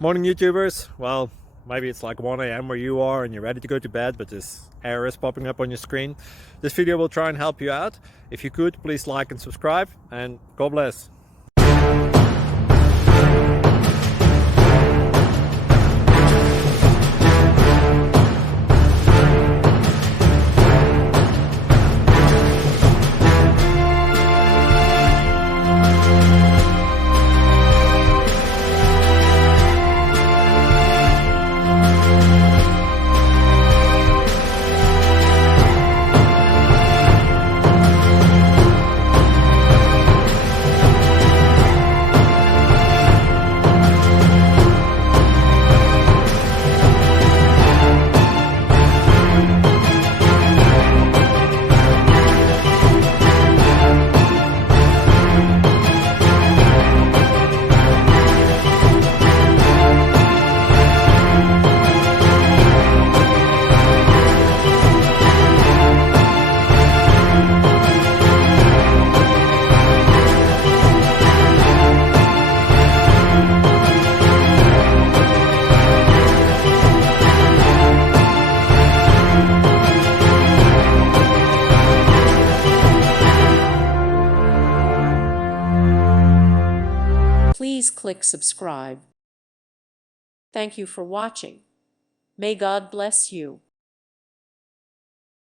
Morning YouTubers. Well, maybe it's like 1 a.m. where you are and you're ready to go to bed, but this error is popping up on your screen. This video will try and help you out. If you could, please like and subscribe, and God bless. Please click subscribe. Thank you for watching. May God bless you.